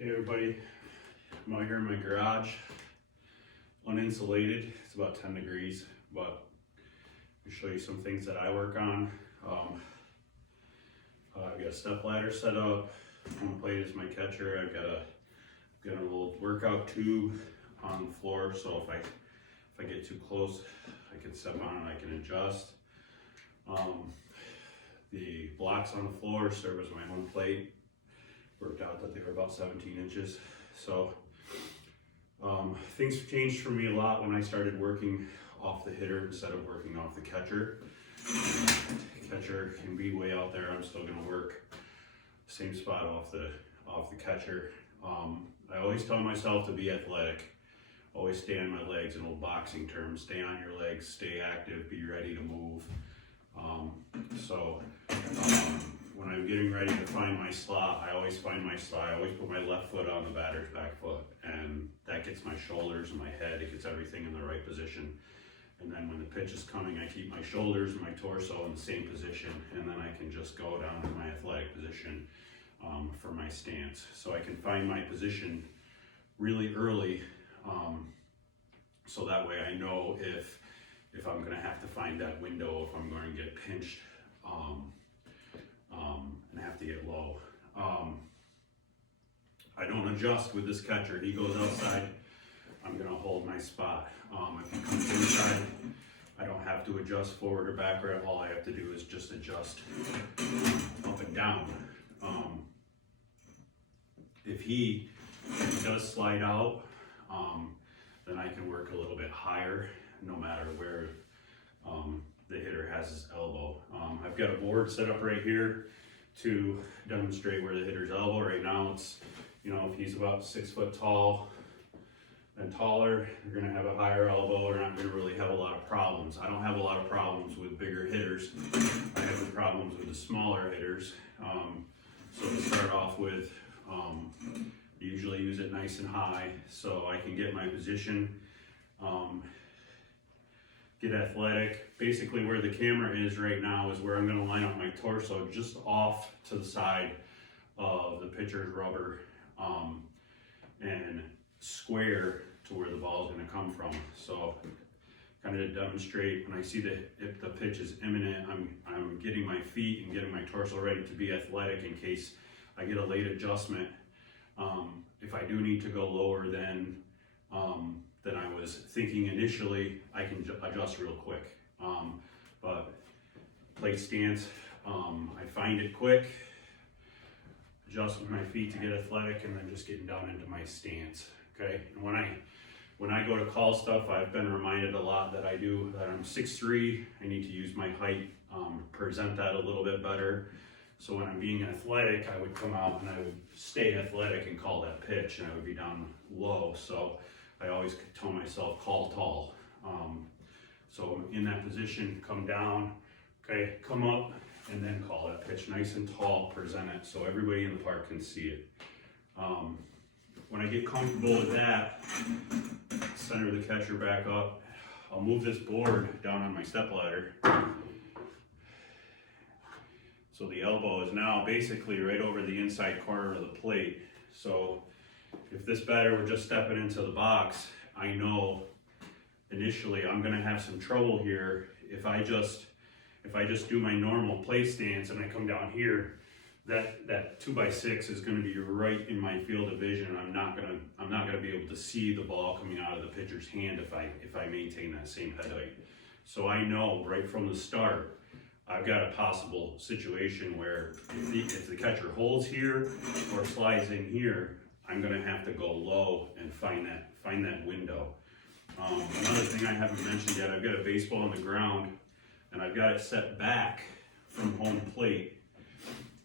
Hey everybody, I'm out here in my garage, uninsulated. It's about 10 degrees, but I'll show you some things that I work on. I've got a step ladder set up. On the plate is my catcher. I've got a little workout tube on the floor, so if I get too close, I can step on it, I can adjust. The blocks on the floor serve as my home plate. Worked out that they were about 17 inches. So things changed for me a lot when I started working off the hitter instead of working off the catcher. The catcher can be way out there. I'm still gonna work same spot off the catcher. I always tell myself to be athletic. Always stay on my legs, in old boxing terms. Stay on your legs, stay active, be ready to move. When I'm getting ready to find my slot, I always find my slot. I always put my left foot on the batter's back foot, and that gets my shoulders and my head. It gets everything in the right position. And then when the pitch is coming, I keep my shoulders and my torso in the same position, and then I can just go down to my athletic position for my stance. So I can find my position really early, so that way I know if I'm going to have to find that window, if I'm going to get pinched and have to get low. I don't adjust with this catcher. He goes outside, I'm going to hold my spot. If he comes inside, I don't have to adjust forward or backward. All I have to do is just adjust up and down. If he does slide out, then I can work a little bit higher, no matter where the hitter has his elbow. I've got a board set up right here to demonstrate where the hitter's elbow. Right now it's, if he's about 6 foot tall and taller, you're gonna have a higher elbow. We're not gonna really have a lot of problems. I don't have a lot of problems with bigger hitters. I have some problems with the smaller hitters. So to start off with, usually use it nice and high so I can get my position, get athletic. Basically where the camera is right now is where I'm going to line up my torso just off to the side of the pitcher's rubber, and square to where the ball is going to come from. So kind of to demonstrate, when I see if the pitch is imminent, I'm getting my feet and getting my torso ready to be athletic in case I get a late adjustment. If I do need to go lower than I was thinking initially, I can adjust real quick. But plate stance, I find it quick, adjusting my feet to get athletic, and then just getting down into my stance. Okay, and when I go to call stuff, I've been reminded a lot that I'm 6'3". I need to use my height, present that a little bit better. So when I'm being athletic, I would come out and I would stay athletic and call that pitch, and I would be down low. So I always tell myself, call tall. So in that position, come down, okay, come up, and then call that pitch nice and tall, present it so everybody in the park can see it. When I get comfortable with that, center the catcher back up. I'll move this board down on my step ladder. So the elbow is now basically right over the inside corner of the plate. So if this batter were just stepping into the box, I know initially I'm gonna have some trouble here. If I just do my normal plate stance and I come down here, that 2x6 is gonna be right in my field of vision. I'm not gonna be able to see the ball coming out of the pitcher's hand if I maintain that same head height. So I know right from the start, I've got a possible situation where if the catcher holds here or slides in here, I'm gonna have to go low and find that window. Another thing I haven't mentioned yet, I've got a baseball on the ground and I've got it set back from home plate.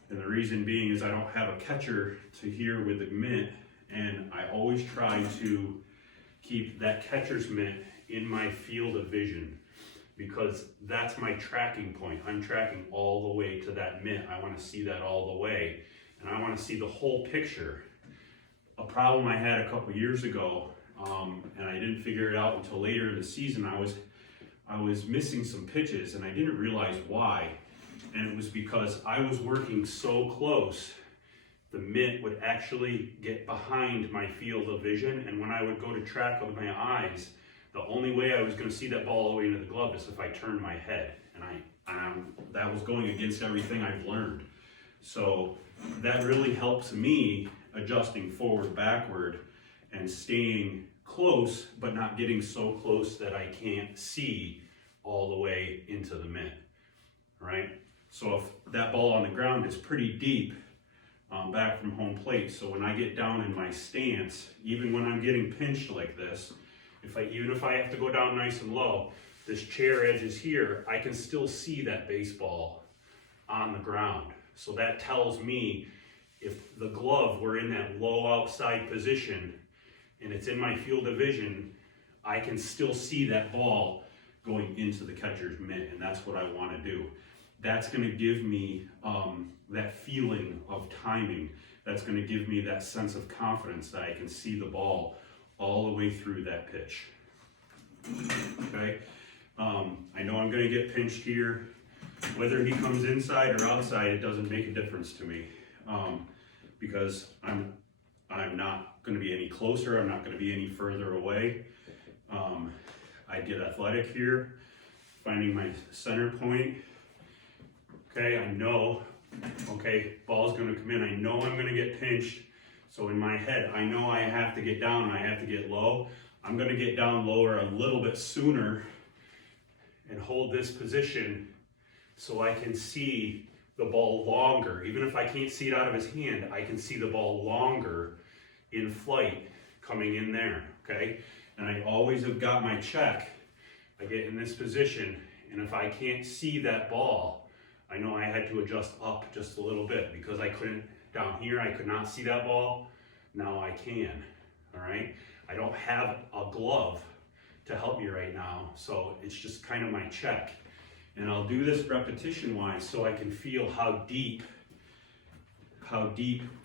And the reason being is I don't have a catcher to here with the mitt, and I always try to keep that catcher's mitt in my field of vision, because that's my tracking point. I'm tracking all the way to that mitt. I want to see that all the way, and I want to see the whole picture. A problem I had a couple years ago, and I didn't figure it out until later in the season, I was missing some pitches, and I didn't realize why. And it was because I was working so close the mitt would actually get behind my field of vision, and when I would go to track with my eyes, the only way I was going to see that ball all the way into the glove is if I turned my head, and that was going against everything I've learned. So that really helps me adjusting forward, backward, and staying close, but not getting so close that I can't see all the way into the mitt, right? So if that ball on the ground is pretty deep, back from home plate, so when I get down in my stance, even when I'm getting pinched like this, even if I have to go down nice and low, this chair edge is here, I can still see that baseball on the ground. So that tells me if the glove were in that low outside position and it's in my field of vision, I can still see that ball going into the catcher's mitt, and that's what I want to do. That's going to give me that feeling of timing. That's going to give me that sense of confidence that I can see the ball all the way through that pitch. Okay, I know I'm going to get pinched here. Whether he comes inside or outside, it doesn't make a difference to me, because I'm not going to be any closer. I'm not going to be any further away. I get athletic here, finding my center point. Okay, I know, okay, ball's going to come in. I know I'm going to get pinched. So in my head, I know I have to get down and I have to get low. I'm going to get down lower a little bit sooner and hold this position so I can see the ball longer. Even if I can't see it out of his hand, I can see the ball longer in flight coming in there, okay? And I always have got my check. I get in this position, and if I can't see that ball, I know I had to adjust up just a little bit because I couldn't, down here, I could not see that ball. Now I can, all right? I don't have a glove to help me right now, so it's just kind of my check. And I'll do this repetition-wise so I can feel how deep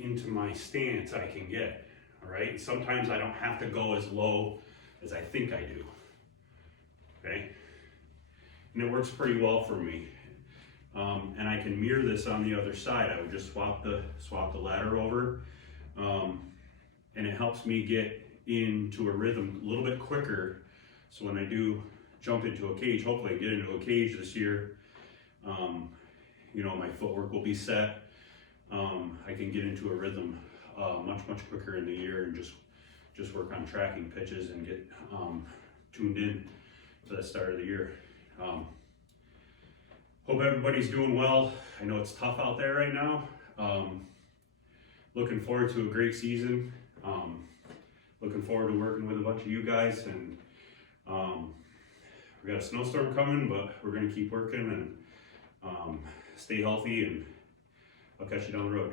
into my stance I can get, all right? Sometimes I don't have to go as low as I think I do, okay? And it works pretty well for me. And I can mirror this on the other side. I would just swap the ladder over, and it helps me get into a rhythm a little bit quicker. So when I do jump into a cage, hopefully I get into a cage this year, you know, my footwork will be set. I can get into a rhythm much quicker in the year and just work on tracking pitches and get tuned in to the start of the year. Hope everybody's doing well. I know it's tough out there right now. Looking forward to a great season. Looking forward to working with a bunch of you guys, and we got a snowstorm coming, but we're gonna keep working and stay healthy, and I'll catch you down the road.